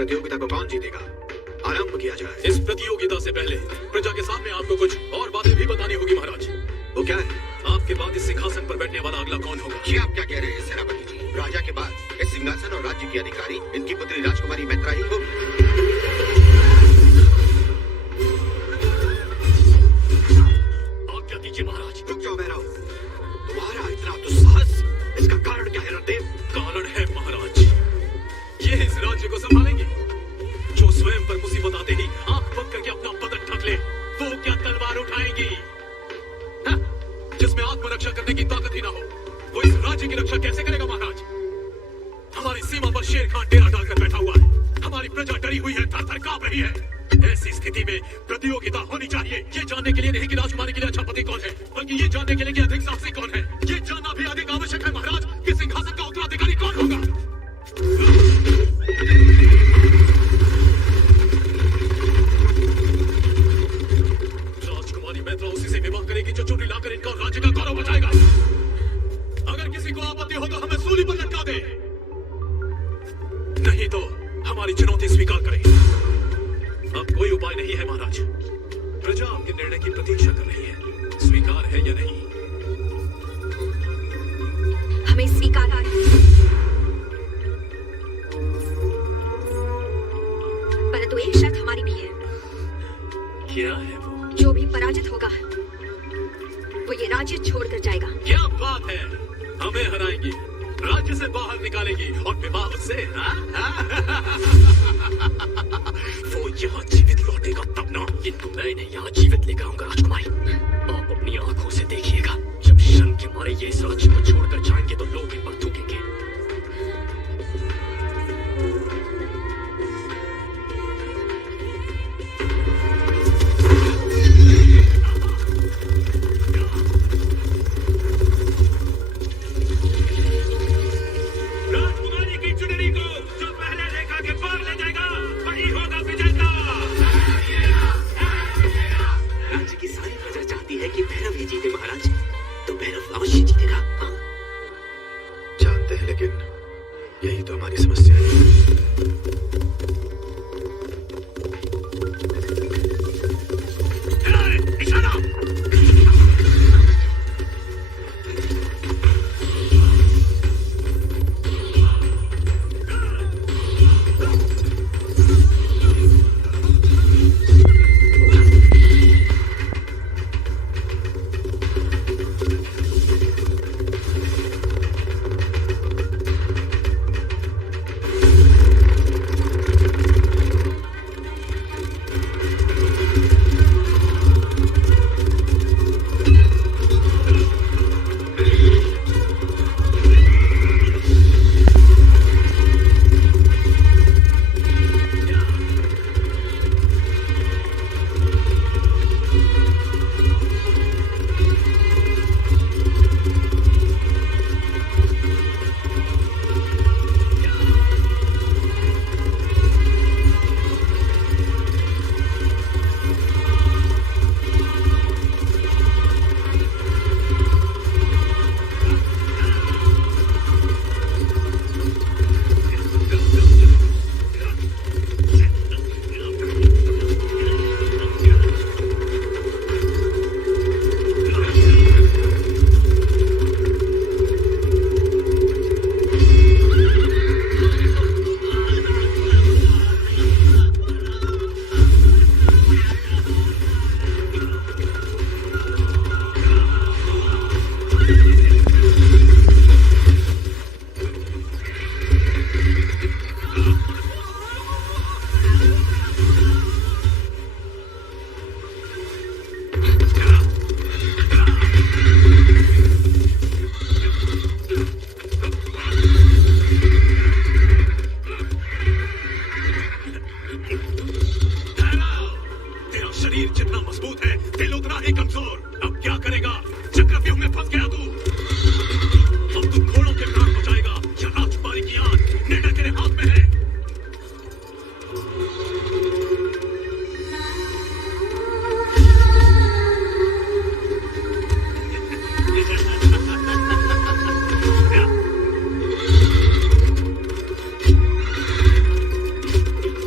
प्रतियोगिता को कौन जीतेगा? आरंभ किया जाए। इस प्रतियोगिता से पहले प्रजा के सामने आपको कुछ और बातें भी बतानी होगी महाराज। वो क्या है? आपके बाद इस सिंहासन पर बैठने वाला अगला कौन होगा? जी आप क्या कह रहे हैं सेनापति जी? राजा के बाद इस सिंहासन और राज्य की अधिकारी इनकी पुत्री राजकुमारी मैत्रा ही होगी। आज्ञा दीजिए महाराज। रुक जाओ भैरव, तुम्हारा इतना दुस्साहस, इसका कारण क्या है रणदेव? कारण है महाराज, ये इस राज्य को संभालेंगे। जो स्वयं पर मुसीबत आते ही आंख बंद करके अपना बदन ढक ले, वो क्या तलवार उठाएंगी? हाँ, जिसमें आत्मरक्षा करने की ताकत ही ना हो, वो इस राज्य की रक्षा कैसे करेगा महाराज? हमारी सीमा पर शेर खान डेरा डालकर बैठा हुआ है, हमारी प्रजा डरी हुई है, थर थर कांप रही है। ऐसी स्थिति में प्रतियोगिता होनी चाहिए, ये जानने के लिए नहीं कि राजकुमारी के लिए अच्छा पति कौन है, बल्कि ये जानने के लिए कि अधिक साहसी कौन है। ये जानना भी अधिक आवश्यक है महाराज कि सिंहासन का उत्तराधिकारी कौन होगा। राजकुमारी मैत्रा उसी से विवाह करेगी जो चोटी लाकर इनका और राज्य का गौरव बचाएगा। अगर किसी को आपत्ति हो तो हमें सूली पर लटका दे, नहीं तो हमारी चुनौती स्वीकार करें। अब कोई उपाय नहीं है महाराज, प्रजा आपके निर्णय की प्रतीक्षा कर रही है। स्वीकार है या नहीं? हमें स्वीकार है, परंतु एक शर्त हमारी भी है। क्या है वो? जो भी पराजित होगा वो ये राज्य छोड़कर जाएगा। क्या बात है, हमें हराएंगी, राज्य से बाहर निकालेगी और विवाह उससे? वो यहाँ जीवित लौटेगा तब ना। इनको मैं इन्हें यहाँ जीवित लेकर आऊंगा राजकुमारी। आप अपनी आंखों से देखिएगा, जब शर्म के मारे ये इस राज्य को छोड़कर जाएंगे तो लोग इन पर थूकेंगे। यही तो हमारी समस्या है।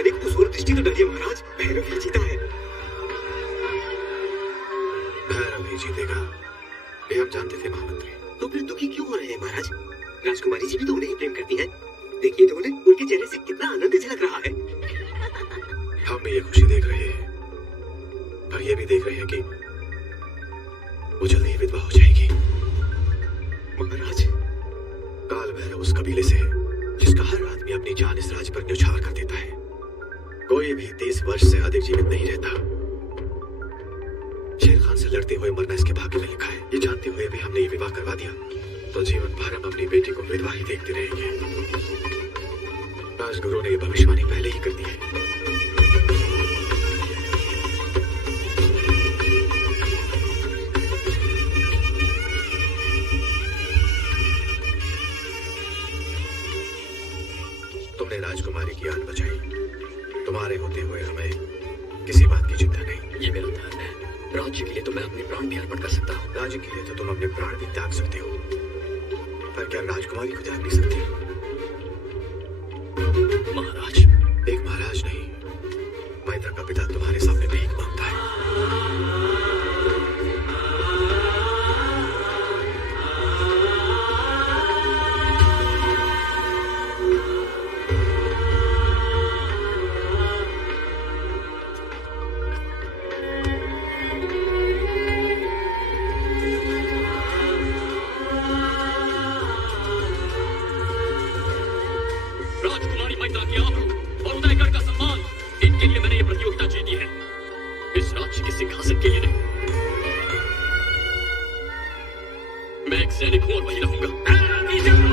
तनिक उस ओर दृष्टि तो डालिए महाराज, भैरव ही जीता है। भैरव ही जीतेगा, ये हम जानते थे महामंत्री। तो फिर दुखी क्यों हो रहे हैं महाराज? राजकुमारी जी भी तो उन्हें ही प्रेम करती है। देखिए तो उन्हें, उनके चेहरे से कितना आनंद झलक रहा है। हम भी ये खुशी देख रहे हैं, पर ये भी देख रहे हैं कि वो जल्दी ही विधवा हो जाएगी। महाराज, काल भैरव उस कबीले से है जिसका हर आदमी अपनी जान इस राज पर न्यौछावर कर देता है। कोई भी 30 वर्ष से अधिक जीवित नहीं रहता। शेर खान से लड़ते हुए मरना इसके भाग्य में लिखा है। ये जानते हुए भी हमने ये विवाह करवा दिया तो जीवन भर हम अपनी बेटी को विधवा ही देखते रहेंगे। राजगुरु ने ये भविष्यवाणी पहले ही कर दी है। तुमने राजकुमारी की जान बचाई, तुम्हारे होते हुए हमें किसी बात की चिंता नहीं। ये मेरा धर्म है। राज्य के लिए तो मैं अपने प्राण भी अर्पण कर सकता हूँ। राज्य के लिए तो तुम अपने प्राण भी त्याग सकते हो, पर क्या राजकुमारी को त्याग नहीं सकती? महाराज, एक महाराज नहीं, मैत्रा का पिता तुम्हारे सामने भीख मांगता है। राजकुमारी मैत्रा की आबरू और उदयगढ़ का सम्मान, इनके लिए मैंने ये प्रतियोगिता जीती है, इस राज्य के सिंहासन के लिए नहीं। मैं एक सैनिक हूं और वही रहूंगा।